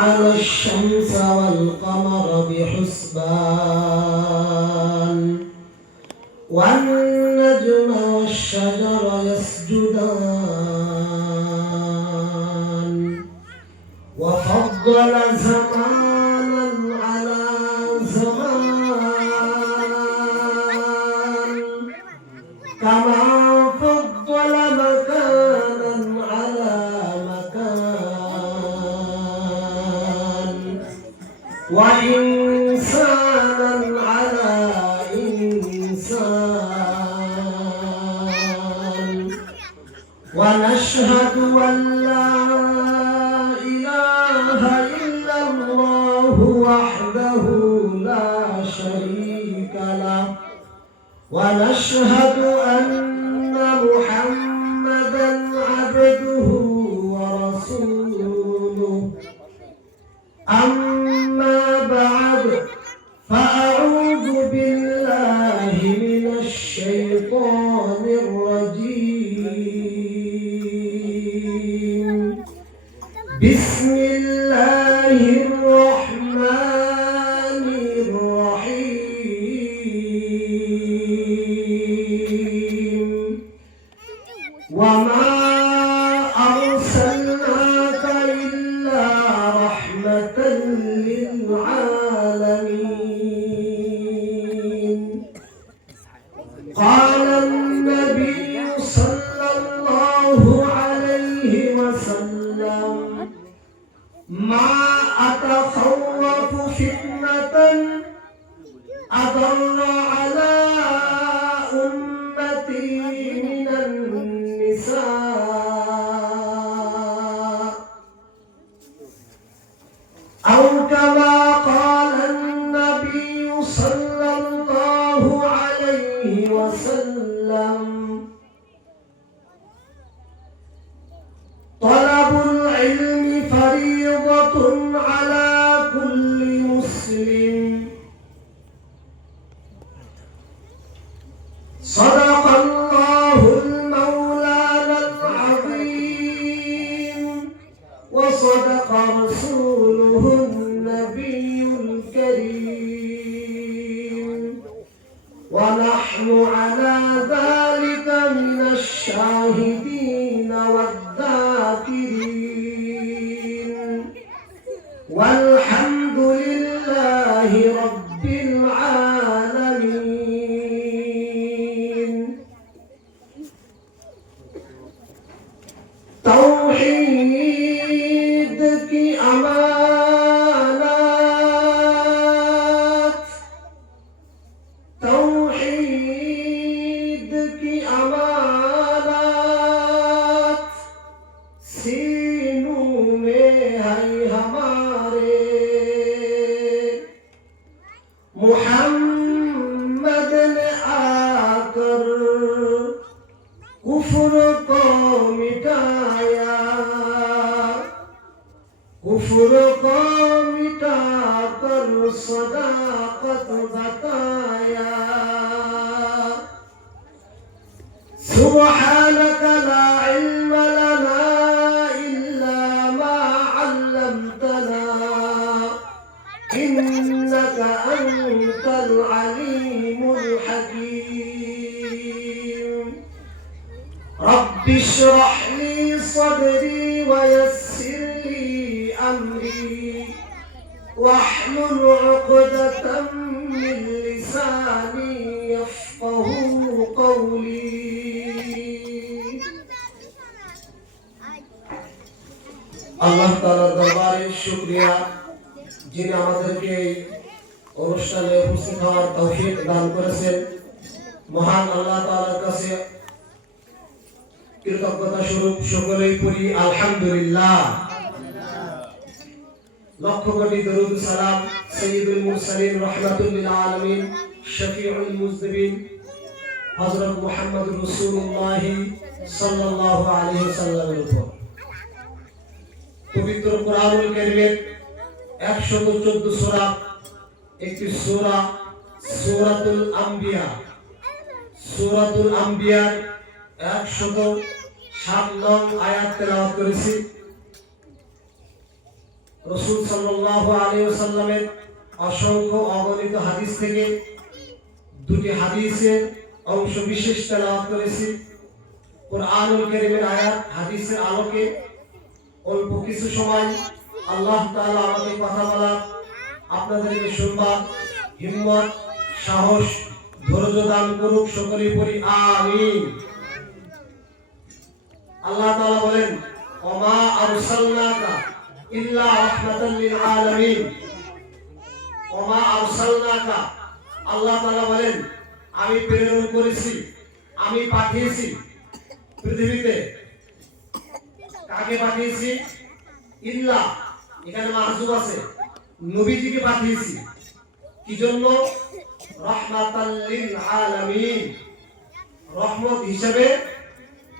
على الشمس والقمر بحسبان والنجم والشجر يسجدان وفضل زمانا على زمان كما فضل مكانا على مكان وإنسانا على إنسان ونشهد أن لا إله إلا الله وحده لا شريك له ونشهد أن محمدا عبده ورسوله أما بعد فأعوذ بالله من الشيطان الرجيم بسم الله الرحمن الرحيم وما أرسلناك إلا رحمة للعالمين قال النبي صلى الله عليه وسلم ما أتخوف فتنة أضر على أمتي من النساء أو كما قال النبي صلى الله عليه وسلم طلب العلم فريضة على كل مسلم صدق الله المولانا العظيم وصدق رسوله النبي الكريم ونحن على ذلك من الشاهدين والذاكرين والحمد لله رب العالمين توحيد की अमानत तौहीद की अमानत सीनों में है हमारे मुहम्मद ने आकर कुफ्र को मिटाया कुफ्र को मिटाकर सदाकत बताया सुब्हानक ला इल्म लना इल्ला मा अल्लमतना इन्नक अंतल अलीमुल हकीम रब्बि इश्रह ली सदरी वयस्सिर ली अमरी واحلل عقدة من لساني يفقهوا قولي আল্লাহ তাআলার দরবারে শুকরিয়া যিনি আমাদেরকে অনুষ্ঠানে উপস্থিত হওয়ার তৌফিক দান করেছেন মহান আল্লাহ তাআলার কাছে কৃতজ্ঞতা স্বরূপ সকলেই পড়ি আলহামদুলিল্লাহ লক্ষ কোটি দরুদ সালাম সাইয়্যিদুল মুরসালিন রাহমাতুল লিল আলামিন শফিউল মুজনিবিন হযরত মুহাম্মদুর রাসূলুল্লাহ সাল্লাল্লাহু আলাইহি ওয়াসাল্লামের উপর পবিত্র কোরআনুল কারীমের 114 সূরা একটি সূরা সূরাতুল আম্বিয়া সূরাতুল আম্বিয়ার 107 নং আয়াত তেলাওয়াত করেছি রাসূল সাল্লাল্লাহু আলাইহি ওয়াসাল্লামের অসংখ্য অগণিত হাদিস থেকে দুটি হাদিসের অংশ বিশেষ তেলাওয়াত করেছি। কুরআনুল কারীমের আয়াত হাদিসের আলোকে অল্প কিছু সময় আল্লাহ তাআলা আমাকে কথা বলা, আপনাদেরকে শুনবার হিম্মত, সাহস, ধৈর্য দান করুক। সকলেই পড়ি আমিন। আল্লাহ তাআলা বলেন, ওমা আরসালনাকা ইল্লা রাহমাতাল লিল আলামিন। ওমা আরসালনাকা, আল্লাহ তাআলা বলেন, আমি প্রেরণ করেছি, আমি পাঠিয়েছি পৃথিবীতে। কাকে পাঠিয়েছি? ইল্লা, এখানে মাহজুব আছে, নবীজিকে পাঠিয়েছি। কি জন্য? রাহমাতাল লিল আলামিন, রহমত হিসেবে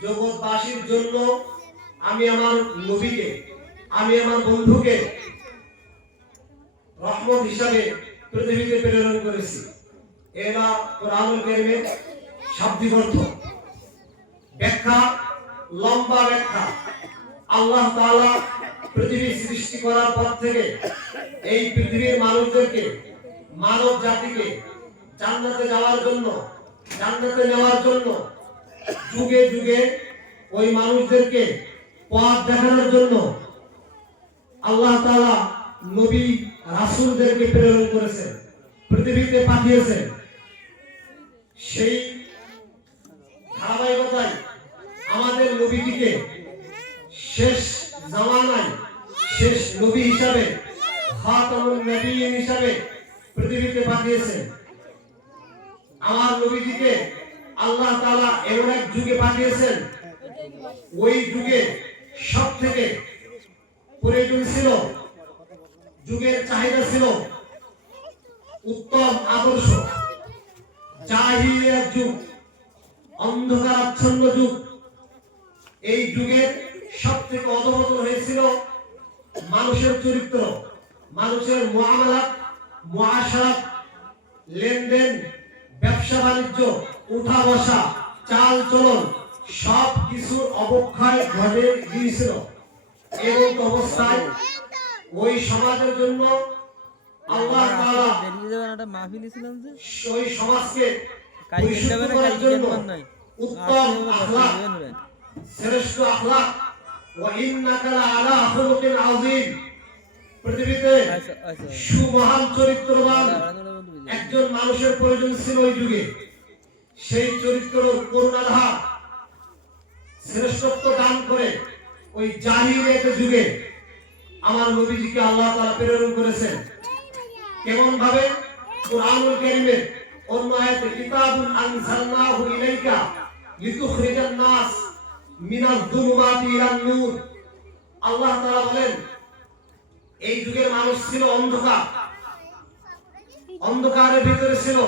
জগৎবাসীর জন্য আমি আমার নবীকে, আমি আমার বন্ধুকে রহমত হিসাবে পৃথিবীতে প্রেরণ করেছি। এরা কুরআনুল কারীমের শাব্দিক অর্থ। ব্যাখ্যা, লম্বা ব্যাখ্যা। আল্লাহ তাআলা পৃথিবী সৃষ্টি করার পর থেকে এই পৃথিবীর মানুষদেরকে, মানব জাতিকে জান্নাতে যাওয়ার জন্য, জান্নাতে নেওয়ার জন্য যুগে যুগে ওই মানুষদেরকে পথ দেখানোর জন্য আল্লাহ তাআলা নবী রাসূলদেরকে প্রেরণ করেছেন, পৃথিবীতে পাঠিয়েছেন। সেই ধারাবাহিকতায় আমাদের নবীজিকে শেষ জামানায় শেষ নবী হিসাবে, খাতামুন নবিয়্যিন হিসাবে পৃথিবীতে পাঠিয়েছেন। আমার নবীজিকে আল্লাহ তাআলা এমন এক যুগে পাঠিয়েছেন, ওই যুগে সবথেকে প্রয়োজন ছিল, যুগের চাহিদা ছিল উত্তম আদর্শ। জাহিলিয়াত যুগ, অন্ধকারাচ্ছন্ন যুগ। এই যুগের সবথেকে অধঃপতন হয়েছিল মানুষের চরিত্র, মানুষের মুআমালাত, মুআশারাত, লেনদেন, ব্যবসা বাণিজ্য, উঠা বসা, চাল চলন, সব কিছুর অবক্ষয় ঘটে গিয়েছিল। এবং অবস্থায় ওই সমাজের জন্য আল্লাহ তাআলা ওই সমাজকে পরিশুদ্ধ করার জন্য উত্তম আখলাক, শ্রেষ্ঠ আখলাক, ওয়া ইন্নাকা লাআলা খুলুকিন আযীম, পৃথিবীতে সুমহান চরিত্রবান একজন মানুষের প্রয়োজন ছিল ওই যুগে। সেই চরিত্রের করুণাধার শ্রেষ্ঠত্ব দান করে ওই জাহিলিয়াত যুগে আমার নবীজিকে আল্লাহ তাআলা প্রেরণ করেছেন। কেমন ভাবে? কুরআনুল কারীমের অন্য আয়াতে, কিতাবুন আনজালনাহু ইলাইকা লিতুখরিজান নাস মিনাজ যুলুমাতি ইলান নূর। আল্লাহ তাআলা বলেন, এই যুগের মানুষ ছিল অন্ধকার, অন্ধকারের ভিতরে ছিল।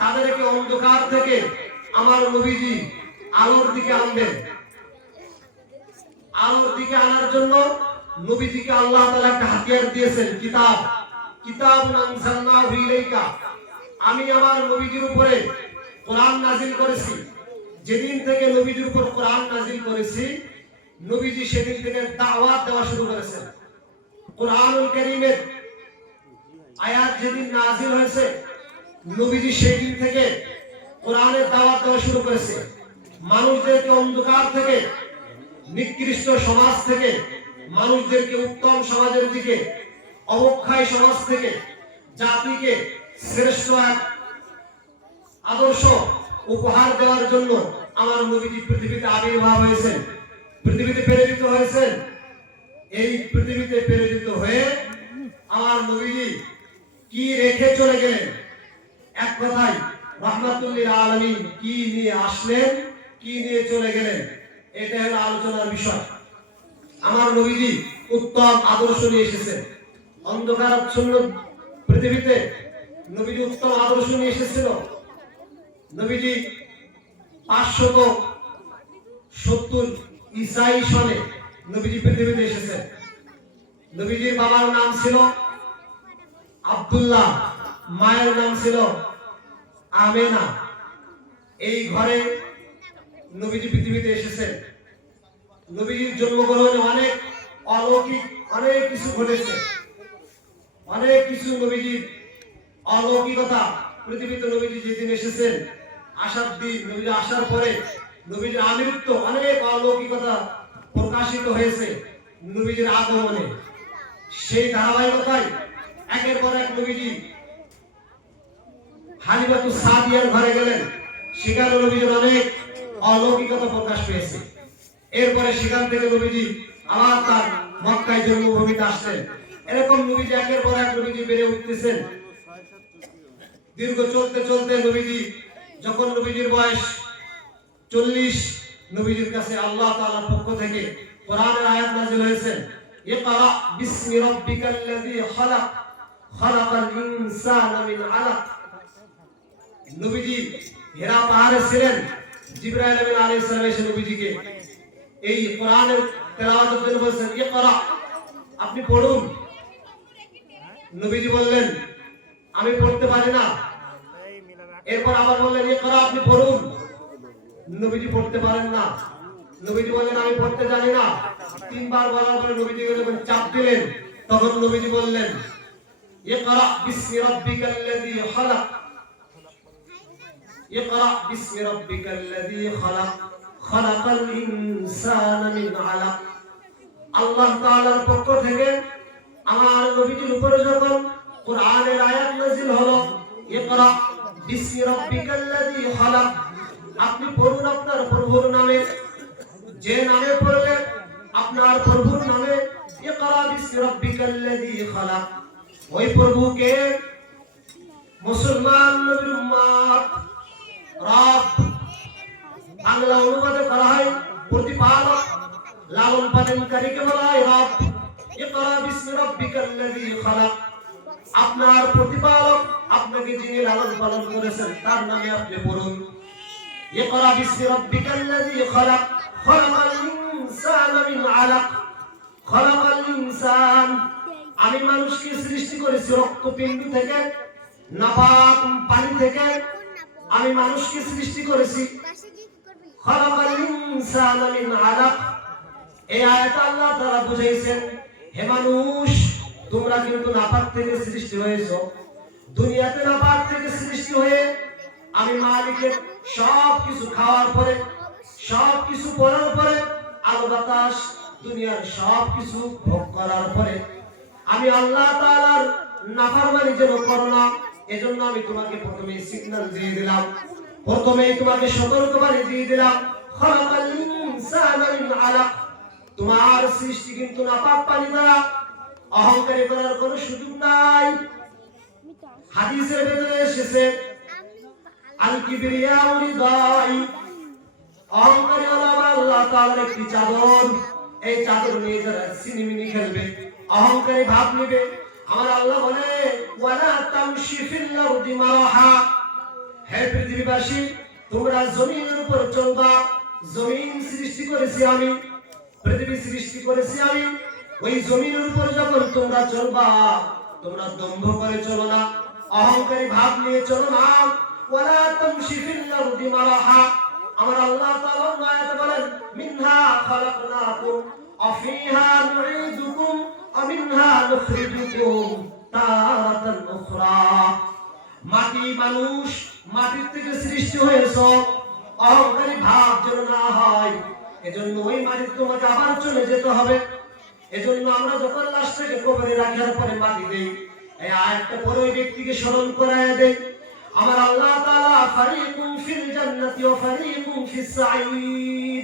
তাদেরকে অন্ধকার থেকে আমার নবীজি আলোর দিকে আনবেন। আলোর দিকে আনার জন্য নবীজিকে আল্লাহ তাআলা একটা হাতিয়ার দিয়েছেন, কিতাব। কিতাবুন আনজালনাহু ইলাইকা, আমি আমার নবীজির উপরে কোরআন নাযিল করেছি। যেদিন থেকে নবীজির উপর কোরআন নাযিল করেছি, নবীজি সেদিন থেকে দাওয়াত দেওয়া শুরু করেছেন। কুরআনুল কারীমের আয়াত যেদিন নাযিল হয়েছে, নবীজি সেই দিন থেকে কোরআনের দাওয়াত দেওয়া শুরু করেছে। মানুষদেরকে অন্ধকার থেকে, নিকৃষ্ট সমাজ থেকে মানুষদেরকে উত্তম সমাজের দিকে, অবক্ষয় সমাজ থেকে জাতিকে শ্রেষ্ঠ এক আদর্শ উপহার দেওয়ার জন্য আমার নবীজি পৃথিবীতে আবির্ভাব হয়েছেন, পৃথিবীতে প্রেরিত হয়েছেন। এই পৃথিবীতে প্রেরিত হয়ে আমার নবীজি কি রেখে চলে গেলেন? এক কথায় রাহমাতুল লিল আলামিন কি নিয়ে আসলেন, কি নিয়ে চলে গেলেন, এটা হলো আলোচনার বিষয়। আমার নবীজি উত্তম আদর্শ নিয়ে এসেছেন। অন্ধকারাচ্ছন্ন পৃথিবীতে নবীজি উত্তম আদর্শ নিয়ে এসেছিল। নবীজি 570 ঈসাই সনে নবীজি পৃথিবীতে এসেছেন। নবীজির বাবার নাম ছিল আব্দুল্লাহ, মায়ের নাম ছিল আমেনা। এই ঘরে নবীজি পৃথিবীতে এসেছেন। নবীজির জন্মগ্রহণে অনেক অলৌকিক অনেক কিছু ঘটেছে, অনেক কিছু নবীজির অলৌকিকতা। পৃথিবীতে নবীজি যেদিন এসেছেন, আসার দিন, নবীজি আসার পরে নবীজির আমৃত্য অনেক অলৌকিকতা প্রকাশিত হয়েছে নবীজির আগমনে। সেই ধারাবাহিকতায় একের পর এক নবীজি হালিমাতুস সাদিয়ার ঘরে গেলেন, সেখানে নবীজির অনেক অলৌকিকতা প্রকাশ পেয়েছে। এরপরে সেখান থেকে নবীজি আবার তার মক্কায় জন্মভূমিতে আসলেন। এরকম নবীজি একের পর এক নবীজি বেড়ে উঠতেছেন। দীর্ঘ চলতে চলতে নবীজি যখন নবীজির বয়স 40, নবীজির কাছে আল্লাহ তাআলার পক্ষ থেকে কোরআনের আয়াত নাযিল হয়েছে, ইকরা বিসমি রাব্বিকাল্লাযী খালাক খালাকাল ইনসানা মিন আলাক। নবীজি হিরা পাহাড়ে ছিলেন, জিবরাইল আলাইহিস সালাম এসে নবীজিকে এই কোরআনের তেলাওয়াতের জন্য বলেছেন, ইকরা, আপনি পড়ুন। নবীজি বললেন, আমি পড়তে পারি না। এরপর আবার বললেন, ইকরা, আপনি পড়ুন। নবীজি পড়তে পারেন না। নবীজি বললেন, আমি পড়তে জানি না। 3 বার বলার পরে নবীজিকে যখন চাপ দিলেন, তখন নবীজি বললেন, ইকরা বিসমি রাব্বিকাল্লাযী খালাক ইকরা বিসমি রাব্বিকাল্লাযী খালাক খালাকাল ইনসানা মিন আলাক। আল্লাহ তাআলার পক্ষ থেকে আমার নবীজির উপরে যখন কোরআনের আয়াত নাযিল হলো, ইকরা বিসমি রাব্বিকাল্লাযী খালাক, আপনি পড়ুন আপনার প্রভুর নামে। যে নামে পড়লে আপনার প্রভুর নামে, ইকরা বিসমি রাব্বিকাল্লাযী খালাক, ওই প্রভুকে মুসলমান নবীর উম্মত রব বাংলা অনুবাদে করা হয় প্রতিপালক, লালন পালনকারীকে বলা হয় রব। ইকরা বিসমি রাব্বিকাল্লাযী খালাক, আপনার প্রতিপালক আপনাকে যিনি লালন পালন করেছেন তার নামে আপনি পড়ুন। ইকরা বিসমি রাব্বিকাল্লাযী খালাক খালাকাল ইনসানা মিন আলাক খালাকাল ইনসান, আমি মানুষকে সৃষ্টি করেছি রক্তপিণ্ড থেকে, নাপাক পানি থেকে আমি মানুষকে সৃষ্টি করেছি। খালাকাল ইনসানা মিন আলাক, এই আয়াতে আল্লাহ তাআলা বুঝাইছেন, হে মানুষ, তোমরা কিন্তু নাপাক থেকে সৃষ্টি হয়েছো। দুনিয়াতে নাপাক থেকে সৃষ্টি হয়ে আমি মালিকের সব কিছু খাওয়ার পরে, সব কিছু পড়ার পরে, আলো বাতাস দুনিয়ার সব কিছু ভোগ করার পরে আমি আল্লাহ তাআলার নাফরমানি যেন করো না, এজন্য আমি তোমাকে প্রথমে সিগন্যাল দিয়ে দিলাম, প্রথমেই তোমাকে সতর্কবাণী দিয়ে দিলাম। খালাকাল ইনসানা মিন আলাক, তোমার সৃষ্টি কিন্তু নাপাক পানি দ্বারা। অহংকারী করার কোনো সুযোগ নাই। হাদিসের ভেতরে এসেছে, আল কিবরিয়াউ রিদাই, অহংকারী হলো আল্লাহ তাআলার একটি চাদর। এই চাদর নিয়ে যারা সিনেমিনি খেলবে, অহংকারী ভাব নেবে, আমার আল্লাহ বলে, ওয়ালা তামশি ফিল আরদি মারাহা, হে পৃথিবীবাসী, তোমরা জমিনের উপর চলবা। জমিন সৃষ্টি করেছি আমি, পৃথিবী সৃষ্টি করেছি আমি। ওই জমিনের উপর যখন তোমরা চলবা, তোমরা দম্ভ করে চলো না, অহংকারী ভাব নিয়ে চলো না। ওয়ালা তামশি ফিল আরদি মারাহা, আমার আল্লাহ তাআলা আয়াতে বলেন, মিনহা খালাকনাকুম ওয়া ফিহা নুঈদুকুম ওয়া মিনহা নুখরিজুকুম তারাতান উখরা। মাটি, মানুষ মাটির থেকে সৃষ্টি হয়েছে, অহংকারী ভাব যেন না হয়, এজন্য ওই মাটিতে তোমাকে আবার চলে যেতে হবে। এজন্য আমরা যখন লাশটাকে কবরে রাখার পরে মাটি দেই, এই আয়াতটা পরে ওই ব্যক্তিকে স্মরণ করায় দেই, আমার আল্লাহ তাআলা ফারিকুম ফিল জান্নাতি ওয়া ফারিকুম ফিস সাঈর।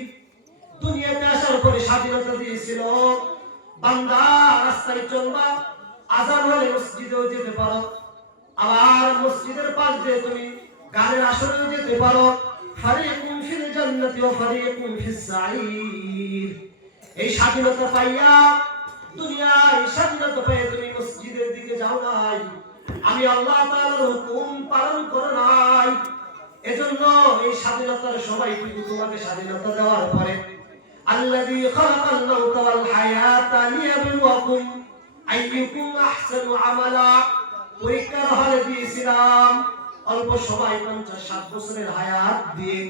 দুনিয়াতে আসার পরে স্বাধীনতা দিয়েছিল, বান্দা রাস্তায় চলবা, আযান হলে মসজিদেও যেতে পারো, আবার মসজিদের পাশ দিয়ে তুমি গানের আসরেও যেতে পারো। ফারিকুম ফিল জান্নাতি ওয়া ফারিকুম ফিস সাঈর। এই স্বাধীনতা পাইয়া, দুনিয়ায় স্বাধীনতা পেয়ে তুমি মসজিদের দিকে যাও নাই, আমি আল্লাহ তাআলার হুকুম পালন করো নাই। এজন্য এই স্বাধীনতার সময়টুকু তোমাকে স্বাধীনতা দেওয়ার পরে, আল্লাযী খালাকাল মাউতা ওয়াল হায়াতা লিয়াবলুয়াকুম আইয়ুকুম আহসানু আমালা, পরীক্ষার হলে দিয়েছিলাম অল্প সময় 50-60 বছরের হায়াত দিয়ে।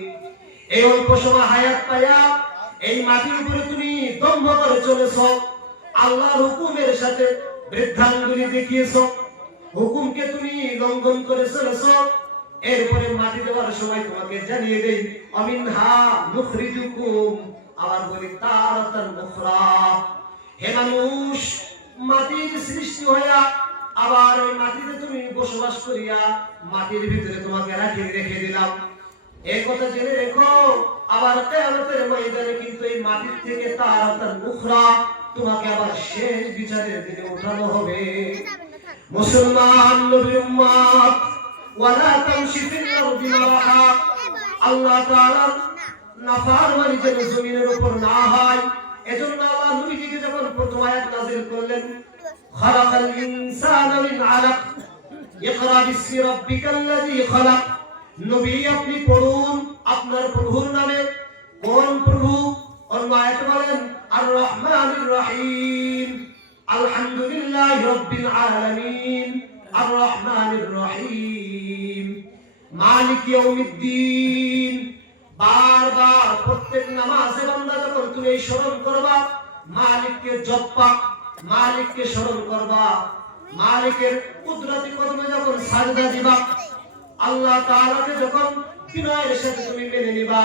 এই অল্প সময় হায়াত পাইয়া এই মাটির উপরে তুমি দম্ভ করে চলেছো, আল্লাহর হুকুমের সাথে বৃদ্ধাঙ্গুলি দেখিয়েছো, হুকুমকে তুমি লঙ্ঘন করে চলেছো। এরপরে মাটি দেওয়ার সময় তোমাকে জানিয়ে দেই অমিনহা নুখরিজুকুম, আবার বলি তারাতান উখরা। হে মানুষ, মাটির সৃষ্টি হইয়া আবার ওই মাটিতে তুমি বসবাস করিয়া মাটির ভিতরে তোমাকে রেখে দিলাম। এই কথা জেনে রেখো, আবার কিয়ামতের ময়দানে কিন্তু এই মাটির থেকে তারাতান উখরা তোমাকে আবার শেষ বিচারের দিনে উঠানো হবে। মুসলমান নবীর উম্মত, ওয়ালা তামশি ফিল আরদি মারহা, আল্লাহ তাআলার নাফরমানি যেন জমিনের উপর না হয়, এজন্য আল্লাহ নবীজিকে যখন প্রথম আয়াত নাযিল করলেন, খালাকাল ইনসানা মিন আলাক ইকরা বিসমি রাব্বিকাল্লাযী খালাক, নবী আপনি পড়ুন আপনার প্রভুর নামে। কোন প্রভু? অন্য আয়াতে বলেন আর রহমানির রহিম, আলহামদুলিল্লাহি রাব্বিল আলামিন, আর রহমানির রহিম, মালিক ইয়াউমিদ্দিন। বারবার প্রত্যেক নামাজে বান্দা যখন তুমি স্মরণ করবা, মালিককে জপবা, মালিককে স্মরণ করবা, মালিকের কুদরতি কদমে যখন সাজদা দিবা, আল্লাহ তাআলাকে যখন বিনয়ের সাথে তুমি মেনে নিবা,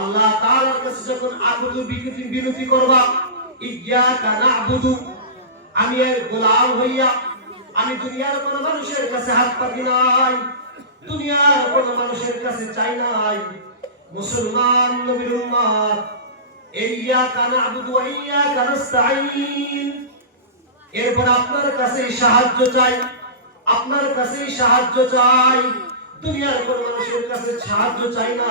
আল্লাহ তাআলার কাছে যখন আবুদু বিনতি করবা, ইয়্যাকা না'বুদু, আমি এর গোলাম হইয়া, আমি দুনিয়ার কোন মানুষের কাছে হাত পাতি নাই, দুনিয়ার কোন মানুষের কাছে চাই নাই। মুসলমান নবীর উম্মত, ইয়্যাকা না'বুদু ওয়া ইয়্যাকা নাস্তাঈন, এরপর আপনার কাছে সাহায্য চাই, আপনার কাছে সাহায্য চাই, দুনিয়ার কোন মানুষের কাছে সাহায্য চাই না।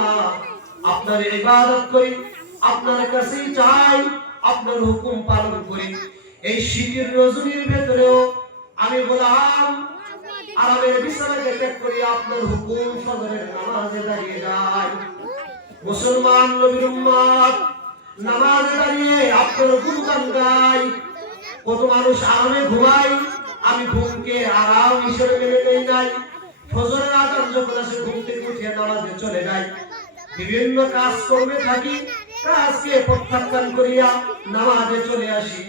আপনার ইবাদত করি, আপনার কাছেই চাই, আপনার হুকুম পালন করি। এই শীতের রজনীর ভেতরেও আমি গোলাম আরামের বিছানাকে ত্যাগ করি আপনার হুকুম ফজরের নামাজে দাঁড়িয়ে যাই। মুসলমান নবীর উম্মত, নামাজে দাঁড়িয়ে আপনার গুণগান গাই। কত মানুষ আরামে ঘুমায়, আমি ঘুমকে আরাম হিসেবে মেনে নেই নাই। ফজরের আযান যখন আসে ঘুম থেকে উঠে নামাজে চলে যাই, বিভিন্ন কাজ করবে থাকি, কাজকে প্রত্যাখ্যান করিয়া নামাজে চলে আসি।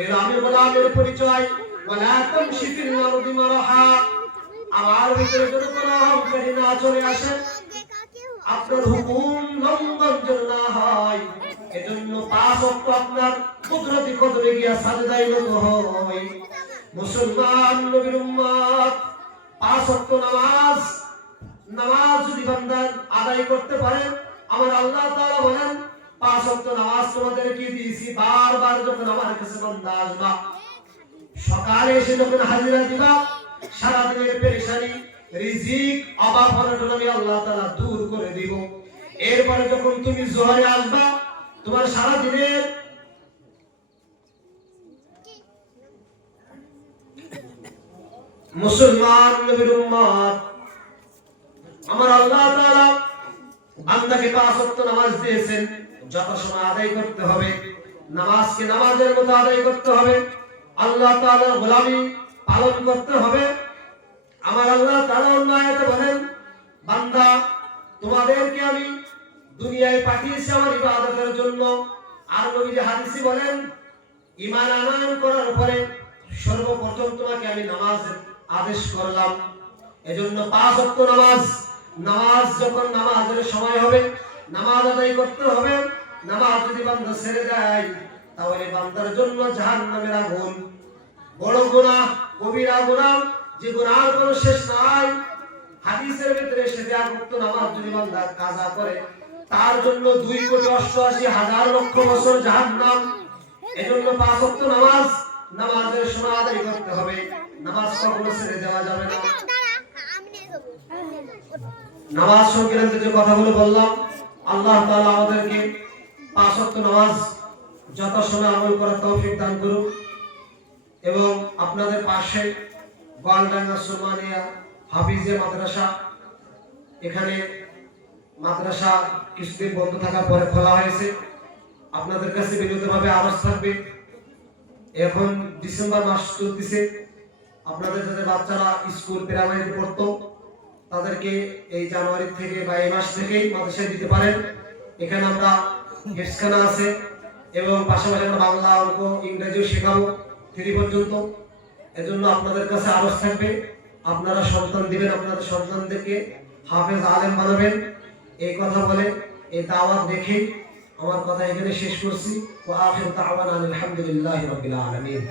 এর আমি গোলামের পরিচয়। ওয়ালা তামশি ফিল আরদি মারহা, আমার ভিতরে যদি কোনো অহংকারী না চলে আসে, আপনার হুকুম লঙ্ঘন যেন না হয়, এজন্য পাঁচ ওয়াক্ত আপনার কুদরতি কদমে গিয়া সাজদায় নত হই। মুসলমান নবীর উম্মত, পাঁচ ওয়াক্ত নামাজ যদি বান্দা আদায় করতে পারে, আমার আল্লাহ তাআলা বলেন পাঁচ ওয়াক্ত নামাজ তোমাদেরকে দিয়েছি। বারবার যখন আমার কাছে বান্দা আসবা, সকালে এসে যখন হাজিরা দিবা, সারা দিনের পেরেশানি, রিজিক, অভাব অনটন আমি আল্লাহ তাআলা দূর করে দিব। এরপরে যখন তুমি জোহরে আসবা, তোমার সারা দিনের মুসলমান নবীর উম্মত, আমার আল্লাহ তাআলা বান্দাকে পাঁচ ওয়াক্ত নামাজ দিয়েছেন, যথাসময়ে আদায় করতে হবে। নামাজকে নামাজের মতো আদায় করতে হবে, আল্লাহ তাআলার গোলামি পালন করতে হবে। আমার আল্লাহ তাআলা অন্য আয়াতে বলেন, বান্দা তোমাদেরকে আমি দুনিয়ায় পাঠিয়েছি আমার ইবাদতের জন্য। আর নবীজি হাদিসে বলেন, ঈমান আনয়ন করার পরে সর্বপ্রথম তোমাকে আমি নামাজের আদেশ করলাম। এজন্য পাঁচ ওয়াক্ত নামাজ যখন নামাজের সময় হবে, নামাজ আদায় করতে হবে। নামাজ যদি বান্দা ছেড়ে দেয়, তাহলে বান্দার জন্য জাহান্নামের আগুন, বড় গুনাহ, কবিরা গুনাহ, যে গুনাহের কোনো শেষ নাই। হাদিসের ভিতরে এসেছে এক ওয়াক্ত নামাজ যদি বান্দা কাজা করে, তার জন্য 2,88,00,000 বছর জাহান্নাম। এজন্য পাঁচ ওয়াক্ত নামাজের সময় আদায় করতে হবে। নামাজ কখনো ছেড়ে দেওয়া যাবে না। নামাজ সংক্রান্ত যে কথাগুলো বললাম, আল্লাহ তাআলা আমাদেরকে পাঁচ ওয়াক্ত নামাজ যথাসময়ে আমল করার তৌফিক দান করুন। এবং আপনাদের পাশে গোয়ালডাঙ্গা সুলমানিয়া হাফিজিয়া মাদ্রাসা, এখানে মাদ্রাসা কিছুদিন বন্ধ থাকার পরে খোলা হয়েছে। আপনাদের কাছে বিনীতভাবে আরজ থাকবে, এখন ডিসেম্বর মাস চলতেছে, আপনাদের যাদের বাচ্চারা স্কুল প্রাইমারিতে পড়তো, তাদেরকে এই জানুয়ারি থেকে বা এই মাস থেকেই মাদ্রাসায় দিতে পারেন। এখানে আমরা হেফজখানা আছে, এবং পাশাপাশি আমরা বাংলা, অঙ্ক, ইংরেজিও শেখাবো 3 পর্যন্ত। এজন্য আপনাদের কাছে আরজ থাকবে, আপনারা সন্তান দিবেন, আপনাদের সন্তানদেরকে হাফেজ আলেম বানাবেন। এই কথা বলে, এই দাওয়াত রেখে আমার কথা এখানে শেষ করছি। ওয়া আখিরু দাওয়ানা আলহামদুলিল্লাহি রাব্বিল আলামিন।